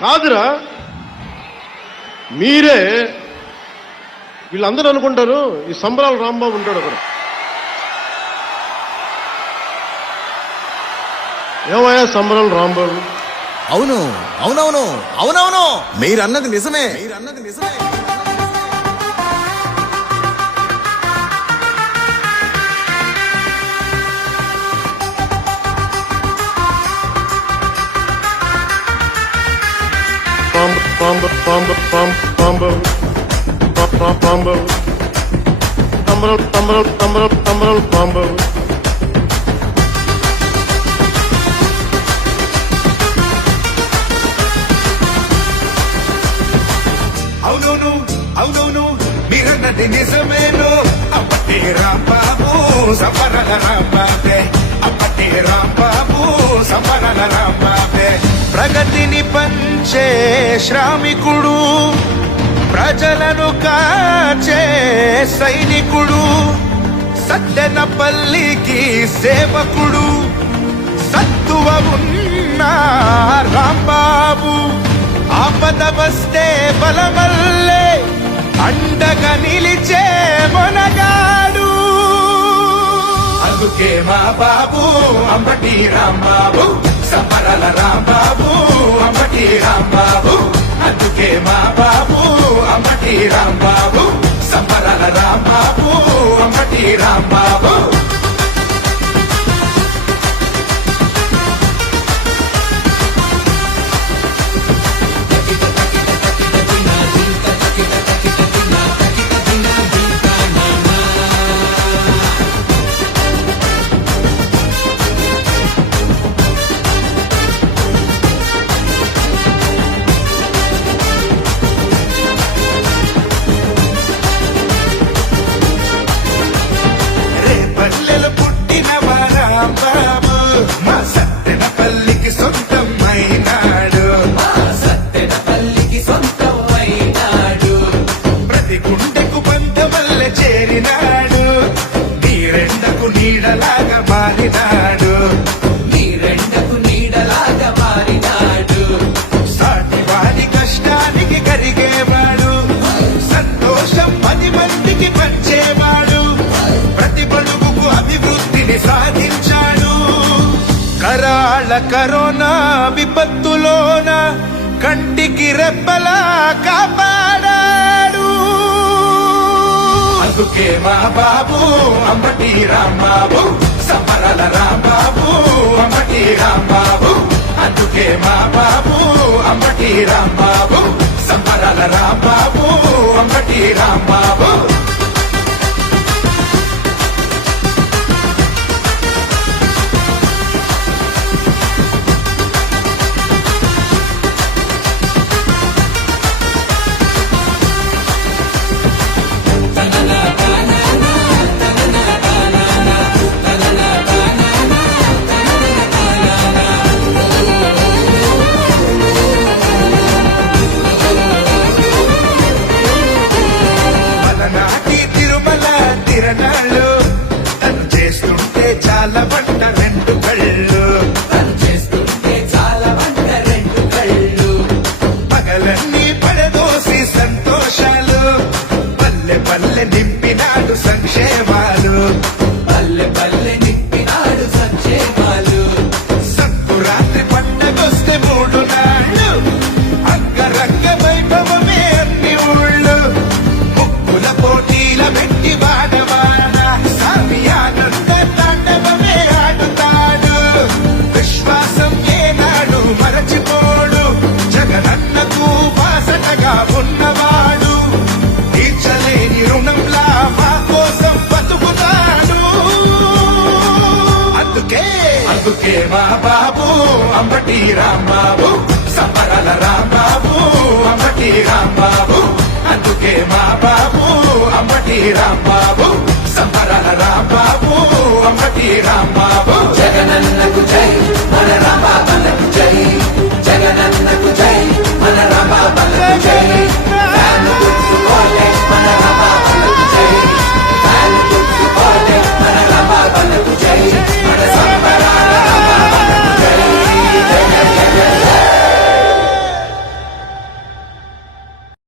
కాదురా, మీరే వీళ్ళందరూ అనుకుంటారు ఈ సంబరాల రాంబాబు ఉంటాడు అక్కడ. ఏమయ్యా సంబరాల రాంబాబు? అవును అవునవును అవునవును, మీరన్నది నిజమే. అవునవును అవునవును, మీరన్నది నిజమేను. అప్పటి రాంబాబు సంబరాల రాంబాబే, అప్పటి రాంబాబు సంబరాల రాంబాబే. ప్రగతిని పంచే శ్రామికుడు, ప్రజలను కాచే సైనికుడు, సత్తెనపల్లికి సేవకుడు, సత్తువ ఉన్న రాంబాబు. ఆపద వస్తే బలమల్లే అండగా నిలిచే మొనగాడు. అందుకే మా బాబు అంబటి రాంబాబు, సంబరాల రాంబాబు, అంబటి రాంబాబు. అందుకే మా బాబు అంబటి రాంబాబు, సంబరాల రాంబాబు, అంబటి రాంబాబు. రాంబాబు మా సత్తెనపల్లికి సొంతం అయినాడు, మా సత్తెనపల్లికి సొంతం అయినాడు. ప్రతి గుండెకు బంధమల్లె చేరినాడు, నీరెండకు నీడలాగా మారినాడు, నీరెండకు నీడలాగా మారినాడు. సాటి వారి కష్టానికి కరిగేవాడు, సంతోషం 10 మందికి పంచేవాడు, ప్రతి బడుగుకు అభివృద్ధిని సాధించాడు. కరాళ కరోనా విపత్తులోన కంటికి రెప్పలా కాపాడాడు. అందుకే మా బాబు అంబటి రాంబాబు, సంబరాల రాంబాబు, అంబటి రాంబాబు. అందుకే మా బాబు అంబటి రాంబాబు, సంబరాల రాంబాబు, అంబటి రాంబాబు. తిరణాలు తను చేస్తుంటే చాలా వంట రెండు కళ్ళు, తను చేస్తుంటే చాలా వంట రెండు కళ్ళు. పగలన్నీ పడదోసి సంతోషాలు, పల్లె పల్లె నింపినాడు సంక్షేమాలు, పల్లె పల్లె నింపినాడు సంక్షేమాలు. సంకురాత్రి పండగొస్తే 3 నాళ్ళు అంగరంగ వైభవమే అన్ని ఊళ్ళు. ముక్కుల పోటీల పెట్టి వాడవాడ సామియానంద తాండవమే ఆడుతాడు. విశ్వాసం ఏనాడు మరచిపోడు, జగనన్నకు వాసనగా ఉన్నవాడు. తీర్చలేని రుణంలా మా కోసం బతుకుతాడు. అందుకే మా బాబు అంబటి రాంబాబు,